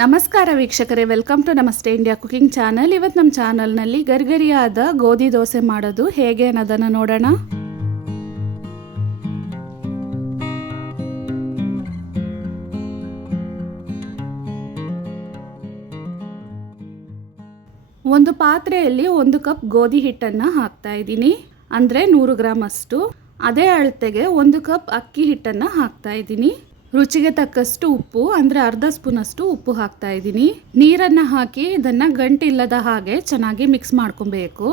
ನಮಸ್ಕಾರ ವೀಕ್ಷಕರೇ, welcome to ನಮಸ್ತೆ ಇಂಡಿಯಾ ಕುಕಿಂಗ್ ಚಾನಲ್. ಇವತ್ತು ನಮ್ಮ ಚಾನಲ್ನಲ್ಲಿ ಗರಿಗರಿಯಾದ ಗೋಧಿ ದೋಸೆ ಮಾಡೋದು ಹೇಗೆ ಅನ್ನೋದನ್ನು ನೋಡೋಣ. ಒಂದು ಪಾತ್ರೆಯಲ್ಲಿ 1 ಕಪ್ ಗೋಧಿ ಹಿಟ್ಟನ್ನು ಹಾಕ್ತಾ ಇದ್ದೀನಿ, ಅಂದರೆ 100 ಗ್ರಾಮ್ ಅಷ್ಟು. ಅದೇ ಅಳತೆಗೆ 1 ಕಪ್ ಅಕ್ಕಿ ಹಿಟ್ಟನ್ನು ಹಾಕ್ತಾ ಇದ್ದೀನಿ. ರುಚಿಗೆ ತಕ್ಕಷ್ಟು ಉಪ್ಪು, ಅಂದರೆ ಅರ್ಧ ಸ್ಪೂನ್ ಅಷ್ಟು ಉಪ್ಪು ಹಾಕ್ತಾ ಇದ್ದೀನಿ. ನೀರನ್ನು ಹಾಕಿ ಇದನ್ನು ಗಂಟಿಲ್ಲದ ಹಾಗೆ ಚೆನ್ನಾಗಿ ಮಿಕ್ಸ್ ಮಾಡ್ಕೊಬೇಕು.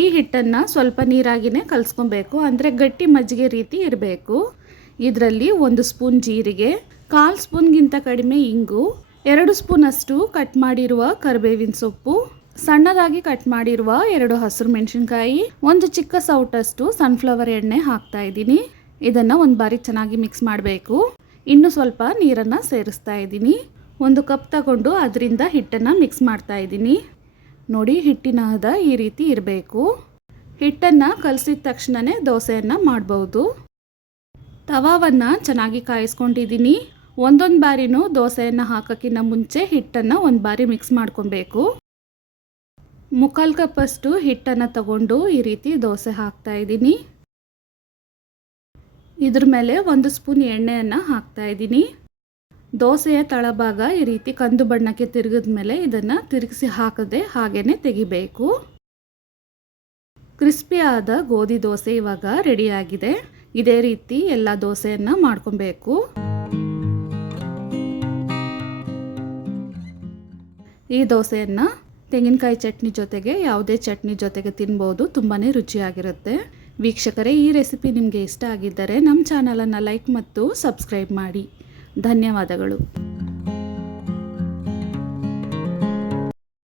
ಈ ಹಿಟ್ಟನ್ನು ಸ್ವಲ್ಪ ನೀರಾಗಿನೇ ಕಲಿಸ್ಕೊಬೇಕು, ಅಂದರೆ ಗಟ್ಟಿ ಮಜ್ಜಿಗೆ ರೀತಿ ಇರಬೇಕು. ಇದರಲ್ಲಿ 1 ಸ್ಪೂನ್ ಜೀರಿಗೆ, 1/4 ಸ್ಪೂನ್ಗಿಂತ ಕಡಿಮೆ ಇಂಗು, 2 ಸ್ಪೂನ್ ಅಷ್ಟು ಕಟ್ ಮಾಡಿರುವ ಕರಿಬೇವಿನ ಸೊಪ್ಪು, ಸಣ್ಣದಾಗಿ ಕಟ್ ಮಾಡಿರುವ 2 ಹಸಿರು ಮೆಣಸಿನಕಾಯಿ, 1 ಚಿಕ್ಕ ಸೌಟಷ್ಟು ಸನ್ಫ್ಲವರ್ ಎಣ್ಣೆ ಹಾಕ್ತಾ ಇದ್ದೀನಿ. ಇದನ್ನು ಒಂದು ಬಾರಿ ಚೆನ್ನಾಗಿ ಮಿಕ್ಸ್ ಮಾಡಬೇಕು. ಇನ್ನು ಸ್ವಲ್ಪ ನೀರನ್ನು ಸೇರಿಸ್ತಾ ಇದ್ದೀನಿ. 1 ಕಪ್ ತಗೊಂಡು ಅದರಿಂದ ಹಿಟ್ಟನ್ನು ಮಿಕ್ಸ್ ಮಾಡ್ತಾ ಇದ್ದೀನಿ. ನೋಡಿ, ಹಿಟ್ಟಿನ ಹದ ಈ ರೀತಿ ಇರಬೇಕು. ಹಿಟ್ಟನ್ನು ಕಲಸಿದ ತಕ್ಷಣವೇ ದೋಸೆಯನ್ನು ಮಾಡ್ಬೋದು. ತವಾವನ್ನು ಚೆನ್ನಾಗಿ ಕಾಯಿಸ್ಕೊಂಡಿದ್ದೀನಿ. ಒಂದೊಂದು ಬಾರಿನೂ ದೋಸೆಯನ್ನು ಹಾಕೋಕ್ಕಿಂತ ಮುಂಚೆ ಹಿಟ್ಟನ್ನು ಒಂದು ಬಾರಿ ಮಿಕ್ಸ್ ಮಾಡ್ಕೊಬೇಕು. 1/4 ಕಪ್ಪಷ್ಟು ಹಿಟ್ಟನ್ನು ತಗೊಂಡು ಈ ರೀತಿ ದೋಸೆ ಹಾಕ್ತಾ ಇದ್ದೀನಿ. ಇದ್ರ ಮೇಲೆ 1 ಸ್ಪೂನ್ ಎಣ್ಣೆಯನ್ನು ಹಾಕ್ತಾ ಇದ್ದೀನಿ. ದೋಸೆಯ ತಳಭಾಗ ಈ ರೀತಿ ಕಂದು ಬಣ್ಣಕ್ಕೆ ತಿರುಗಿದ ಮೇಲೆ ಇದನ್ನು ತಿರುಗಿಸಿ ಹಾಕದೆ ಹಾಗೇನೆ ತೆಗಿಬೇಕು. ಕ್ರಿಸ್ಪಿಯಾದ ಗೋಧಿ ದೋಸೆ ಇವಾಗ ರೆಡಿಯಾಗಿದೆ. ಇದೇ ರೀತಿ ಎಲ್ಲ ದೋಸೆಯನ್ನು ಮಾಡ್ಕೊಬೇಕು. ಈ ದೋಸೆಯನ್ನು ತೆಂಗಿನಕಾಯಿ ಚಟ್ನಿ ಜೊತೆಗೆ, ಯಾವುದೇ ಚಟ್ನಿ ಜೊತೆಗೆ ತಿನ್ಬೋದು. ತುಂಬಾ ರುಚಿಯಾಗಿರುತ್ತೆ. ವೀಕ್ಷಕರೇ, ಈ ರೆಸಿಪಿ ನಿಮಗೆ ಇಷ್ಟ ಆಗಿದ್ದರೆ ನಮ್ಮ ಚಾನಲನ್ನು ಲೈಕ್ ಮತ್ತು ಸಬ್ಸ್ಕ್ರೈಬ್ ಮಾಡಿ. ಧನ್ಯವಾದಗಳು.